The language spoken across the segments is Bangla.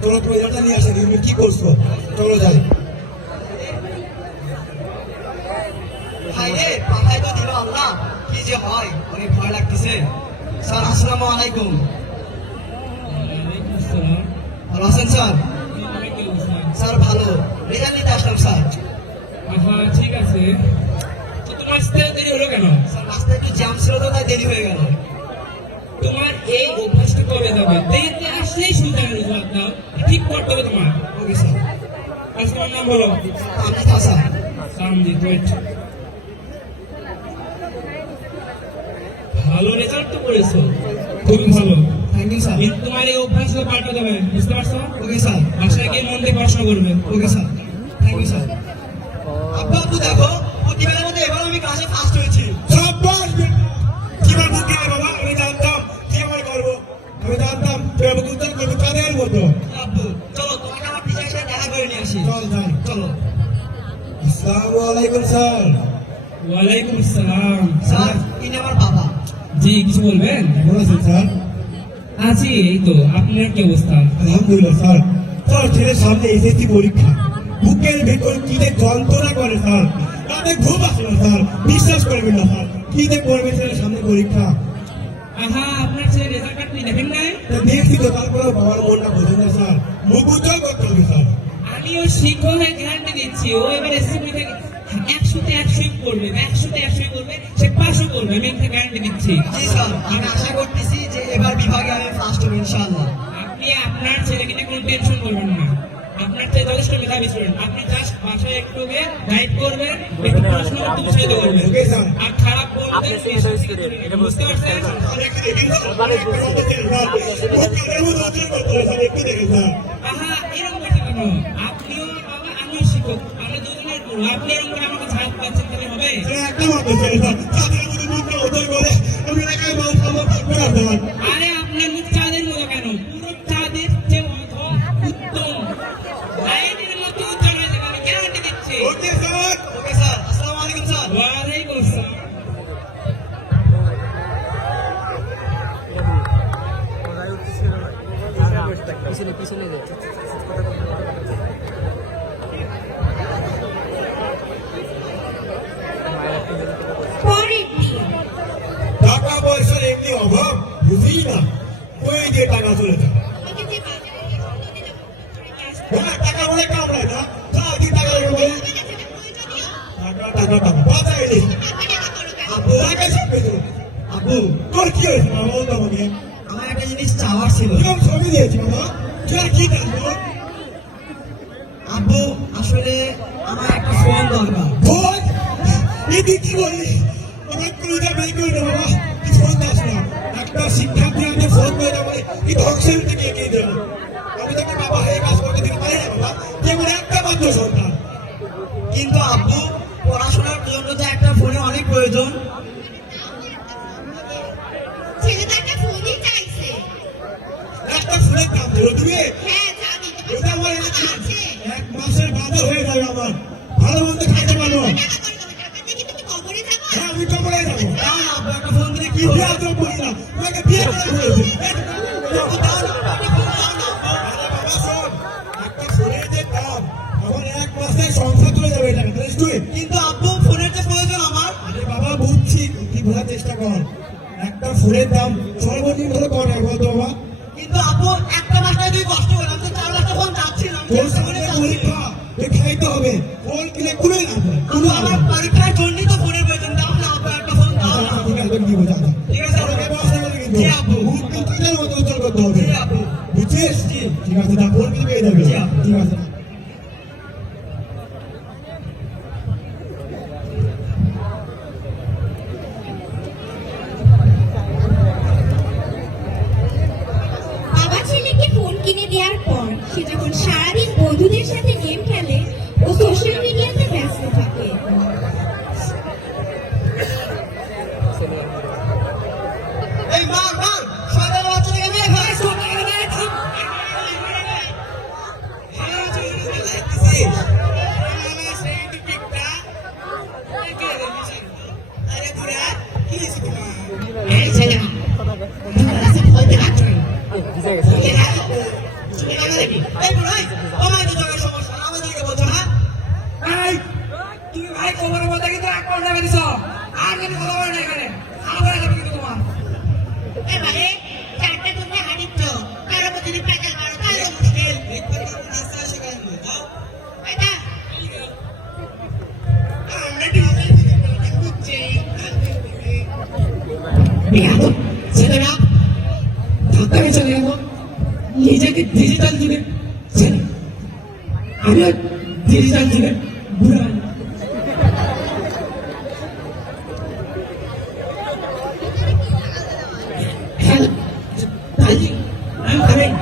তোমরা রেজাল্টটা নিয়ে আসে তুমি কি করছো, চলো যাই। পাঠাই তো দিল আল্লাহ, কি যে হয় অনেক ভয় লাগতেছে। স্যার আসসালামু আলাইকুম। ভালো আছেন স্যার? স্যার ভালো, রেজাল্ট নিতে আসলাম স্যার। ঠিক আছে, তো তোমার আসতে দেরি হলো কেন? স্যার রাস্তায় একটু জ্যাম ছিল তো তাই দেরি হয়ে গেল। তোমার এই অভ্যাসটা কবে যাবে? দেরিতে আসলেই শুধু রেজাল্ট দাও, ঠিক করতে হবে তোমার। Okay sir. আজ তোমার নাম বলো। আমি স্যার। সামজিৎ, ওয়েট। ভালো রেজাল্ট তো করেছো, খুবই ভালো। Thank you sir. কিন্তু তোমার এই অভ্যাসটা পাল্টে দেবে, বুঝতে পারছো? Okay sir. বাসায় গিয়ে মন দিয়ে পড়াশোনা করবে। Okay sir, thank you sir. আব্বু আব্বু দেখো, প্রতিবেলার মধ্যে এবার আমি ক্লাসে ফার্স্ট হয়েছি। সাব্বাস কিবার বুক গেলে বাবা, আমি জানতাম কি আমার করবো, আমি জানতাম তুই আমাকে উদ্ধার করবি কাদের মতো। আব্বু চলো তোমাকে আমার টিচারের সাথে দেখা করে নিয়ে আসি। চল যাই। চলো। আসসালামু আলাইকুম স্যার। ওয়ালাইকুম আসসালাম। স্যার ইনি আমার বাবা। জি, কিছু বলবেন? কেমন আছেন স্যার? আছি, এই তো। আপনার কি অবস্থা? আলহামদুলিল্লাহ স্যার। স্যার ছেলের সামনে এসএসসি পরীক্ষা, বুকের ভেতর কি যে যন্ত্রণা করে স্যার, রাতে ঘুম আসে না স্যার, বিশ্বাস করবেন না স্যার, কি যে করবে ছেলের সামনে পরীক্ষা। আপনার ছেলে রেজাল্ট কার্ড দেখেন নাই? দেখছি তো, তারপরে বাবার মনটা বোঝে না স্যার, মুখ উজ্জ্বল করতে হবে স্যার। আমিও শিক্ষক হয়ে গ্যারান্টি দিচ্ছি, ও এবার এসএসসি থেকে 100তে 100 করবে, 100তে 100 করবে, সে পাসও করবে, আমি একটা গ্যারান্টি দিচ্ছি। জি স্যার, আমি আশা করতেছি যে এবার বিভাগে আমি ফার্স্ট হব ইনশাআল্লাহ। আপনি আপনার ছেলেকে নিয়ে কোনো টেনশন করবেন না, আপনার ছেলে যথেষ্ট মেধাবী স্টুডেন্ট। আপনি জাস্ট বাসায় একটু গাইড করবেন, একটু পড়াশোনা করতে উৎসাহিত করবেন। আর খারাপ বলতে বুঝতে পারছেন? এরকম কথা কেন? আপনিও বাবা, আমিও শিক্ষক, আমরা দুজনের গুরু। আপনি এরকম করে আমাকে ঝাড় পাচ্ছেন, তাহলে হবে? আরে আপনার মুখ চাঁদের মতো কেন? পুরো চাঁদের চেয়ে উত্তম লাইনের মতো উজ্জ্বল হয়েছে, আমি গ্যারান্টি দিচ্ছি। ওকে স্যার, আসসালামু আলাইকুম স্যার। ওয়ালাইকুম আসসালাম। পিছনে পিছনে দে। টাকা পয়সার এমনি অভাব বুঝি না, ওই যে টাকা চলে যায়। টাকা বলে কামড়ায় না, কি টাকা বলে টাকা টাকা টাকা বাজারে আব্বু টাকা শিখবে তো। আব্বু তোর কি হয়েছে মামা, বলতো আমাকে। আমার একটা জিনিস চাওয়ার ছিল। কিরকম ছবি দিয়েছি মামা, তোর কি জানবো? আব্বু আসলে আমার একটা ফোন দরকার। ভোট এদিকে কি বলি, আমার কলিজা বের করে দেবো বাবা, তুই ফোন দাস না। একটা শিক্ষার্থী আমি ফোন করে দেবো, কি ধ্বংসের দিকে এগিয়ে দেবো। আমি তো একটা বাবা হয়ে কাজ করতে দিতে পারি না বাবা, তুই আমার একটা মাত্র সন্তান। কিন্তু আব্বু পড়াশোনার জন্য তো একটা ফোনে অনেক প্রয়োজন। একটা ফোনের দাম ধরো তুমি, ওটা আমার এক মাসের বাজার হয়ে যাবে আমার, ভালো মন্দ খাইতে পারবো। হ্যাঁ আমি কমরে যাবো। দাও না আব্বু, একটা ফোন দিলে কি হবে? বিয়ে তো করি না, তোমাকে বিয়ে করে ফেলেছি। আব্বু দাও না, একটা ফোন দাও না। আরে বাবা শোন, একটা ফোনের যে দাম, আমার এক মাসে সংসার চলে যাবে এটা, জানিস তুই? কিন্তু আব্বু ফোনের যে প্রয়োজন আমার। আরে বাবা বুঝছি, তুই বোঝার চেষ্টা কর। একটা ফোনের দাম সর্বনিম্ন হলো কত টাকা বলতো বাবা? কিন্তু আব্বু একটা মাসে তুই কষ্ট করে আমি তো 4 লাখ ফোন চাচ্ছিলাম। তোর সামনে পরীক্ষা, তুই খাইতে হবে, ফোন কিনে কুড়ে না কিন্তু আমার পরীক্ষার জন্যই তো ফোনের প্রয়োজন। দাও না আব্বু, একটা ফোন দাও না। ঠিক আছে দিব দাদা। ঠিক আছে আব্বু। ব্যবস্থা করে কিন্তু জি আব্বু। মুখ কিন্তু তোর মতো উজ্জ্বল করতে হবে, জি আব্বু। বুঝছিস? ঠিক আছে না, ফোন কিনে পেয়ে যাবে। জি আব্বু। ঠিক আছে। বাবা ছেলেকে ফোন কিনে দেওয়ার পর সে যখন সারাদিন বন্ধুদের সাথে গেম খেলে ও সোশ্যাল মিডিয়াতে ব্যস্ত থাকে। এই মার মার, শয়তানের বাচ্চা থেকে মেরে ফেল। হ্যাঁ, কি এই বুড়াই তোমার তো জায়গার সমস্যা আমাদেরকে বলছো হ্যাঁ এই তুমি ভাই খবরের মধ্যে কিন্তু এক পর টাকা দিছ আর কিন্তু কথা বলে না এখানে আমার যাবে কিন্তু তোমার এবারে চারটে তোমরা হারিচ্ছ কারো মধ্যে প্যাকেল মারো তাহলে মুশকিল একবার রাস্তা এসে গেল যাও এটা ছেলেরা ঢাকায় চলে গেল নিজেকে ডিজিটাল যুগে ছেলে আমি ডিজিটাল যুগে বুড়া I'm coming.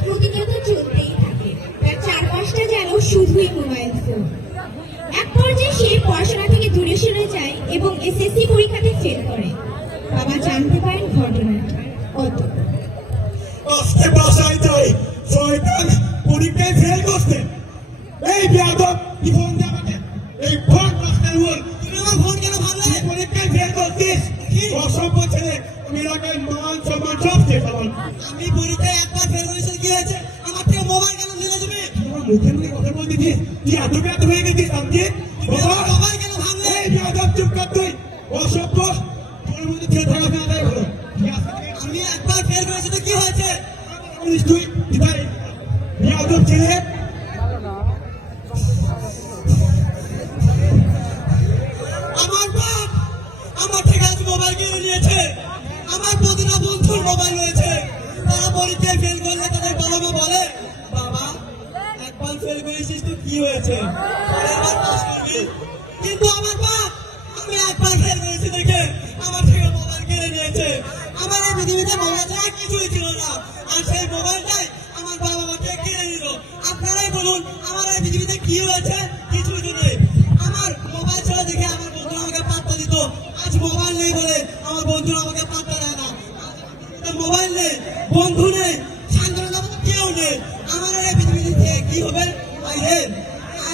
প্রতিনিয়ত চলতেই থাকে তার চারপাশটা যেন শুধুই মোবাইল ফোন এক পর্যায়ে সে পড়াশোনা থেকে দূরে সরে যায় এবং এসএসসি পরীক্ষাতে ফেল করে বাবা জানতে পারেন ঘটনাটা অত আজকে বাসায় যাই শয়তান পরীক্ষায় ফেল করছে এই বিয়াদব কি ফোন দে আমাকে এই ফোন মাস্টার বল তুমি আমার ফোন কেন ভাঙলে পরীক্ষায় ফেল করছিস অসভ্য ছেলে আমি এলাকায় মান সম্মান সব শেষ আমার আমি পরীক্ষায় একবার ফেল করেছি কি হয়েছে আমার থেকে মোবাইল কেন ফেলে দেবে তোমার মুখে মুখে কথা বলতে দিস তুই এত ব্যাত হয়ে গেছিস আমি বাবা মোবাইল কেন ভাঙলে এই বিয়াদব চুপ কর তুই অসভ্য তোর মধ্যে ছেলে থাকা না আদায় হলো আমি একবার ফেল করেছি তো কি হয়েছে তুই ভাই বিয়াদব ছেলে আমার বাপ আমার থেকে আজ মোবাইল কিনে নিয়েছে আমার প্রতিটা বন্ধুর মোবাইল রয়েছে তারা পরীক্ষায় ফেল করলে তাদের বাবা মা বলে বাবা একবার ফেল করেছিস তো কি হয়েছে পরেরবার পাস করবি কিন্তু আমার বাপ আমি একবার ফেল করেছি দেখে আমার থেকে মোবাইল কিনে নিয়েছে আমার এই পৃথিবীতে মোবাইল ছাড়া কিছুই ছিল না আর সেই মোবাইলটাই আমার বাবা মাকে কিনে নিল আপনারাই বলুন আমার এই পৃথিবীতে কি হয়েছে কিছুই তো নেই আমার মোবাইল ছাড়া দেখে আমার বন্ধু আমাকে পাত্তা দিত আজ মোবাইল নেই বলে আমার বন্ধু আমাকে পাত্তা দেয় না মোবাইল নেই বন্ধু নেই সান্ত্বনা দেওয়ার কেউ নেই আমার এই পৃথিবীতে থেকে কি হবে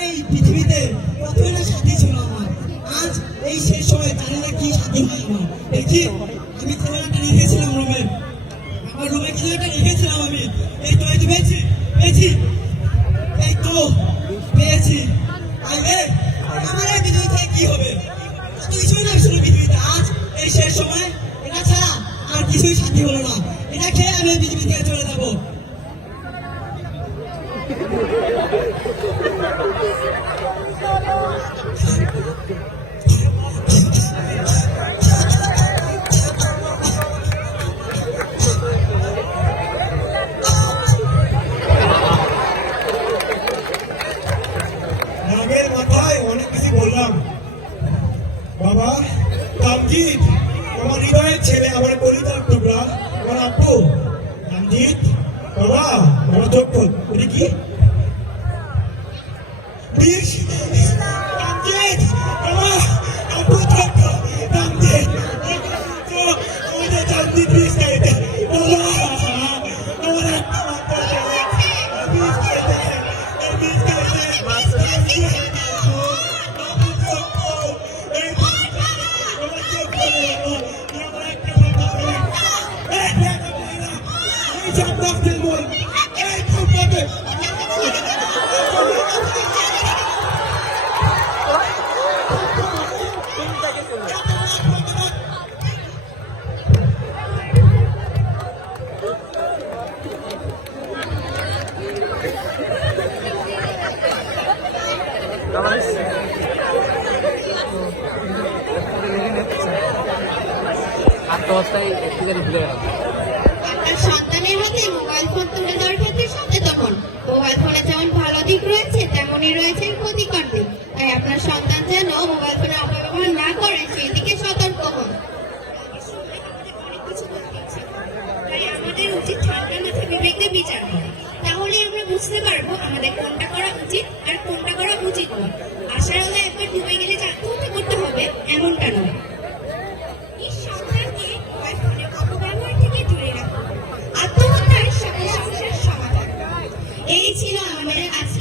এই পৃথিবীতে প্রথমে না সাথী ছিল আমার আজ এই শেষ সময় জানি না কি সাথী হয় আমার দেখি আমি ছেলেটা লিখেছিলাম রুমে আমার রুমে কিছু একটা লিখেছিলাম আমি এই তো পেয়েছি পেয়েছি এই তো পেয়েছি আরে আমার এই পৃথিবী থেকে কি হবে কত কিছুই না ছিল পৃথিবীতে আজ এই শেষ সময় এটা ছাড়া আর কিছুই সাথী হলো না এটা খেয়ে আমি পৃথিবী থেকে চলে যাবো রাগের মাথায় অনেক কিছু বললাম বাবা রামজিৎ আমার হৃদয়ের ছেলে আমার কলিতার টুকরা আমার আপু রামজিৎ বাবা আমার চোখ এটা কি বিষ রামজিৎ বাবা আপু চোখ রামজিৎ আমাদের রামজিৎ বিষ খাইতে বাবা আমার একটা মাত্র বিষ খাইতে বিষ খাইতে আত্মহত্যায় একটু ভুলে গেলাম আপনার সন্তানের হাতে মোবাইল ফোন তুলে দেওয়ার ক্ষেত্রে সচেতন হন মোবাইল ফোনে যেমন ভালো দিক রয়েছে তেমনই রয়েছে ক্ষতিকর দিক তাই আপনার সন্তান যেন মোবাইল ফোনের অপব্যবহার না করে সেই দিকে সতর্ক হন তাই আমাদের উচিত ঠান্ডা মাথায় বিবেকে বিচার করা তাহলে আমরা বুঝতে পারবো আমাদের কোনটা করা উচিত আর কোনটা করা উচিত নয় আশার আলোয় একবার ডুবে গেলে যে আত্মহত্যা করতে হবে এমনটা নয় এই সন্তানকে মোবাইল ফোনের অপব্যবহার থেকে দূরে রাখুন আত্মহত্যার সকল সমস্যার সমাধান এই ছিল আমাদের আজকে